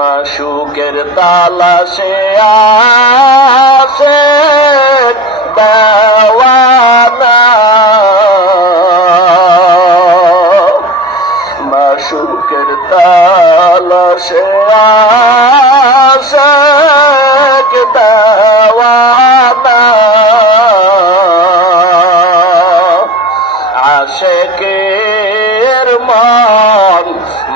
মাশুকের তালাশে আশিক দেওয়ানা, মাশুকের তালাশে আশিক দেওয়ানা, আশিকের মন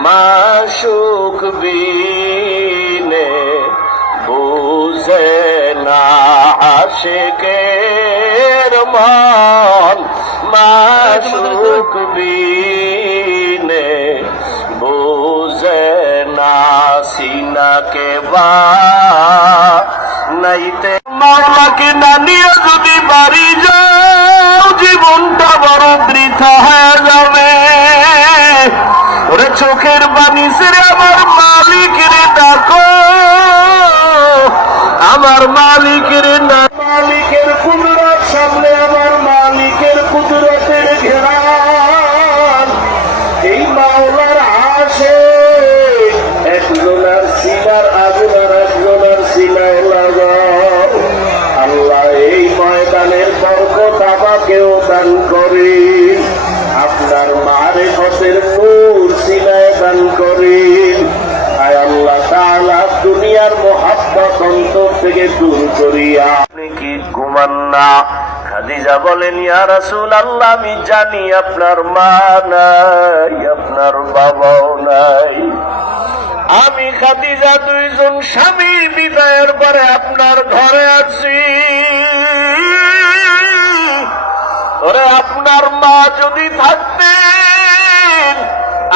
মাশুক বিনে বুঝে না, আশিকের মন মাশুক বিনে বুঝে না, সিনাকে বা নাইতে মাওলাকে না নিয়ে যদি বাড়ি যাও জীবনটা বড় বৃথা হয়ে যাবে। ওরে চোখের বাণী ছেড়ে আমার মালিকের ডাকো, আমার মালিকের না, মালিকের কুদরত সামনে আমার মালিকের কুদরতের ঘেরান, এই মাওলার আসে একজনের সিনার আগুনার একজনের সিনায় লাগাও। আল্লাহ এই ময়দানের বরকত আমাকেও দান করেন, আপনার মারিফতের নূর সিনায় দান করেন। আয় আল্লাহ তাআলা দুনিয়ার মোহাব্বত অন্তর থেকে দূর করিয়া। আপনি কি ঘুমান না? খাদিজা বলেন, ইয়া রাসূলুল্লাহ, আমি জানি আপনার মা নাই, আপনার বাবাও নাই। আমি খাদিজা দুইজন স্বামী বিদায়ের পরে আপনার ঘরে আছি। ওরে আপনার মা যদি থাকতেন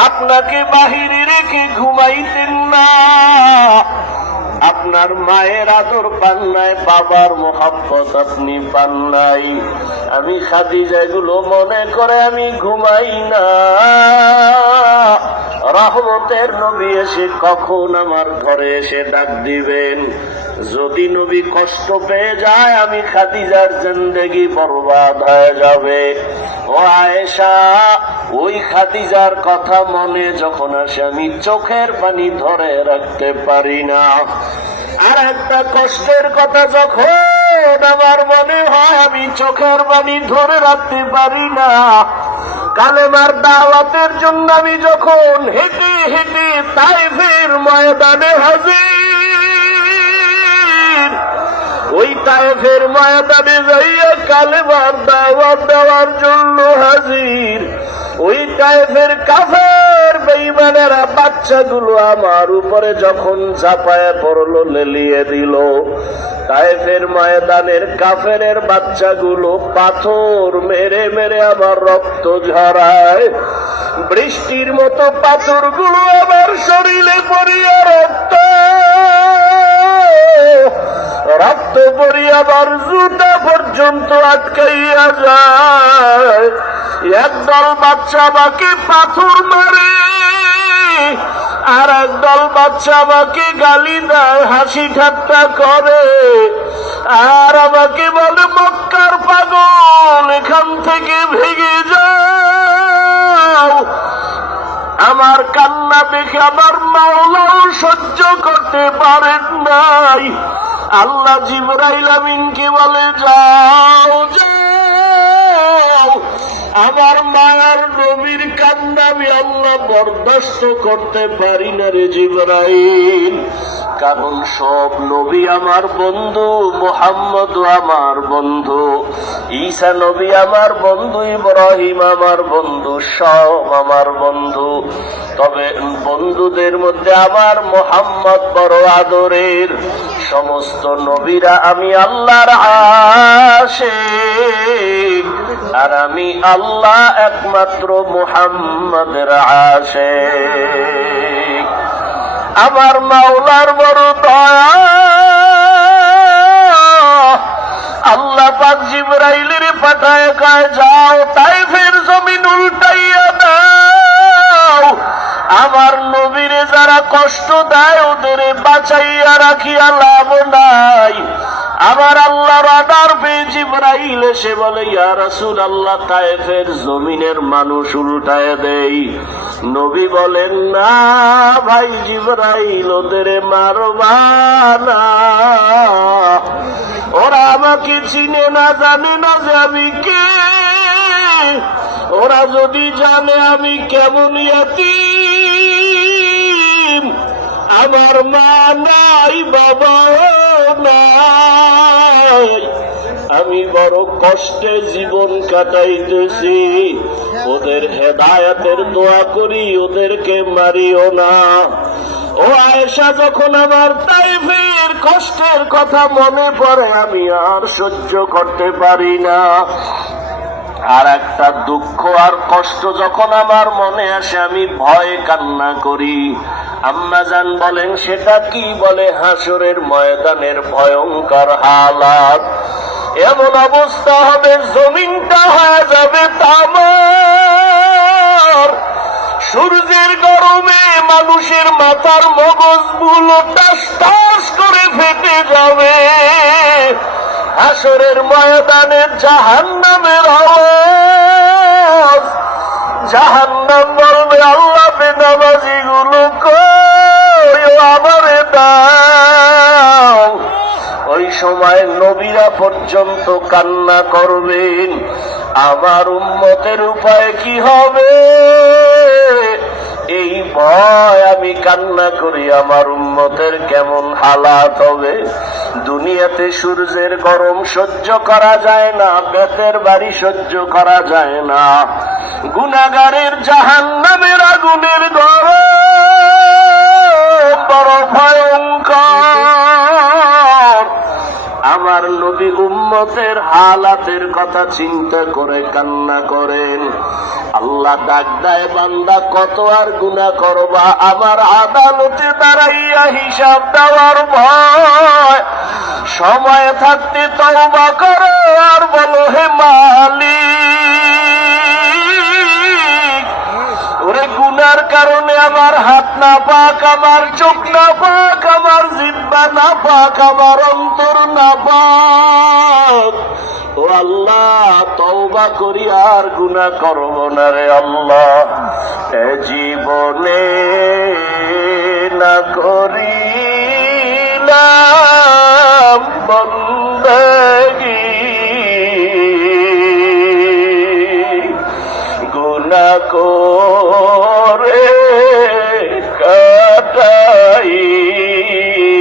আপনাকে বাহিরে রেখে ঘুমাইতেন না। আপনার মায়ের আদর পান নাই, বাবার মোহাব্বত আপনি পান নাই। আমি খাদিজা এগুলো মনে করে আমি ঘুমাই না। রহমতের নবী এসে কখন আমার ঘরে এসে ডাক দিবেন। যদি নবী কষ্ট পেয়ে যায় আমি খাদিজার জিন্দেগি বরবাদ হয়ে যাবে। ও আয়েশা, ওই খাদিজার কথা মনে যখন আসে আমি চোখের পানি ধরে রাখতে পারি না। আর একটা কষ্টের কথা যখন আমার মনে হয় আমি চোখের পানি ধরে রাখতে পারি না। কালেমার দাওয়াতের জন্য আমি যখন হেঁটে হেঁটে তায়েফের ময়দানে হাজির, ওই তায়েফের ময়দানে যাইয়া কালেমার দাওয়াত দেওয়ার জন্য হাজির, ওই তায়েফের কাফের বেঈমানেরা বাচ্চাগুলো আমার উপরে যখন ঝাঁপায়া পড়লো, লেলিয়ে দিল। তায়েফের ময়দানের কাফেরের বাচ্চাগুলো পাথর মেরে মেরে আমার রক্ত ঝরায়। বৃষ্টির মতো পাথরগুলো আমার শরীরে পড়িয়া রক্ত পড়িয়া আমার জুতা পর্যন্ত আটকাইয়া যায়। একদল বাচ্চা আমাকে পাথর মারে, আর একদল বাচ্চা আমাকে গালি দেয়, হাসি ঠাট্টা করে, আর আমাকে বলে মক্কার পাগল, এখান থেকে ভেগে যাও। আমার কান্না দেখে আমার মাওলাও সহ্য করতে পারেন নাই। আল্লাহ জিবরাইল আমিনকে বলে, যাও যাও, আমার মায়ার নবীর কান্না আমি আল্লাহ বরদাস্ত করতে পারি না রে জিবরাইল। কারণ সব নবী আমার বন্ধু, মুহাম্মদ আমার বন্ধু, ঈসা নবী আমার বন্ধু, ইব্রাহিম আমার বন্ধু, সব আমার বন্ধু। তবে বন্ধুদের মধ্যে আমার মুহাম্মদ বড় আদরের। সমস্ত নবীরা আমি আল্লাহর আশিক, আর আমি আল্লাহ একমাত্র মুহাম্মদের আশিক। আমার মাওলার বড় দয়া, আল্লাহ পাক জিবরাইলের পাঠায় কয়, যাও তায়েফের জমিন উল্টাইয়া দাও। আমার নবীরে যারা কষ্ট দেয় ওদের বাঁচাইয়া রাখিয়া লাভ নাই। আমার আল্লাহর অর্ডার পেয়ে জিবরাইল এসে বলে, ইয়া রাসূলুল্লাহ, তায়েফের জমিনের মানুষ উল্টায় দেই। নবী বলেন, না ভাই জিবরাইল, ওদের মারবা না। ওরা আমাকে চিনে না, জানে না যে আমি কে। ওরা যদি জানে আমি কেমন ইয়াতীম, আমার মা নাই, বাবা নাই, আমি বড় কষ্টে জীবন কাটাইতেছি, ওদের হেদায়েতের দোয়া করি, ওদেরকে মারিও না। ও আয়েশা, যখন আমার তায়েফের কষ্টের কথা মনে পড়ে আমি আর সহ্য করতে পারি না। আর একটা দুঃখ আর কষ্ট যখন আমার মনে আসে আমি ভয়ে কান্না করি। আম্মা জান বলেন, সেটা কি? বলে, হাসরের ময়দানের ভয়ঙ্কর হালাত। এমন অবস্থা হবে, জমিনটা হয়ে যাবে তামার। সূর্যের গরমে মানুষের মাথার মগজগুলো টাস টাস করে ফেটে যাবে। হাসরের ময়দানে জাহান্নামের আওয়াজ। জাহান্নাম বলবে, আল্লাহ, বেনামাজি গুলো কই, আমারে দাও। ওই সময় নবীরা পর্যন্ত কান্না করবেন, আমার উম্মতের উপায় কি হবে? এই ভয় আমি কান্না করি, আমার উম্মতের কেমন হালাত হবে। দুনিয়াতে সূর্যের গরম সহ্য করা যায় না, বেতের বাড়ি সহ্য করা যায় না, গুনাহগারের জাহান্নামের আগুনের গরম বড় ভয়ঙ্কর। আমার নবী উম্মতের হালাতের কথা চিন্তা করে কান্না করেন। আল্লাহ ডাক দেয়, বান্দা কত আর গুনাহ করবা, আমার আদালতে দাঁড়াইয়া হিসাব দেওয়ার ভয়। সময় থাকতে তওবা করো আর বলো, হে মালিক, ওরে গুনার কারণে আমার হাত না পাক, আমার চোখ না পাক, আমার জিহ্বা না পাক, আমার অন্তর না পাক। ও আল্লাহ, তওবা করি আর গুনাহ করব না রে আল্লাহ। এ জীবনে না করিলাম বন্দেগী, গুনাহ করে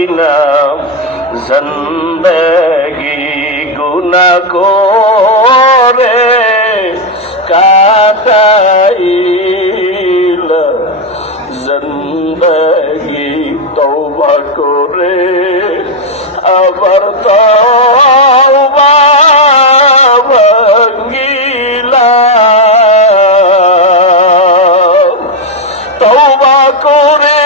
কাটাইলাম জিন্দেগী, গুনাহ করে কাটাইলাম জিন্দেগী। তওবা করে আবার তওবা ভাঙিলাম, তওবা করে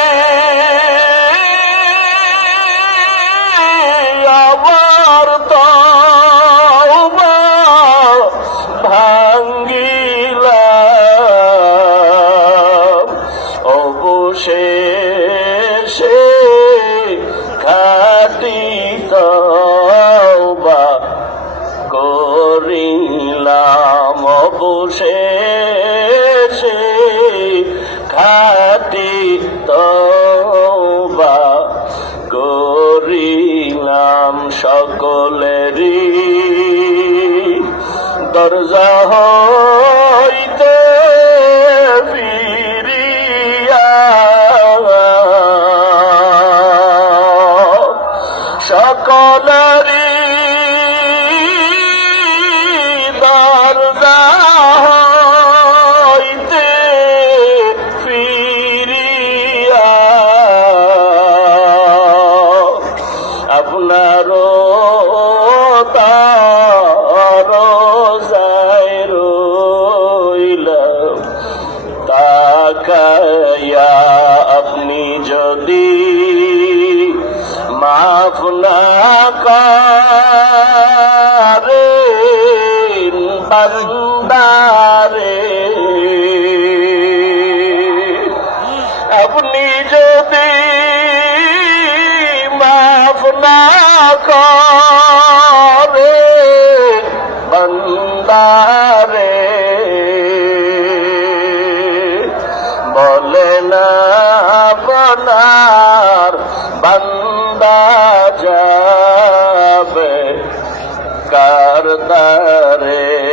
আবার তওবা ভাঙিলাম। অবশেষে খাঁটি তওবা করিলাম, অবশেষে খাঁটি তওবা করিলাম। সকলেরই দরজা হইতে ফিরিয়া সকলেরই দরজা হইতে ফিরিয়া আপনারও দরজায় রইলাম তাকায়া। আপনি যদি মাফ না করেন বান্দারে, আপনি যদি মাফ না করেন বান্দা যাবে কার দ্বারে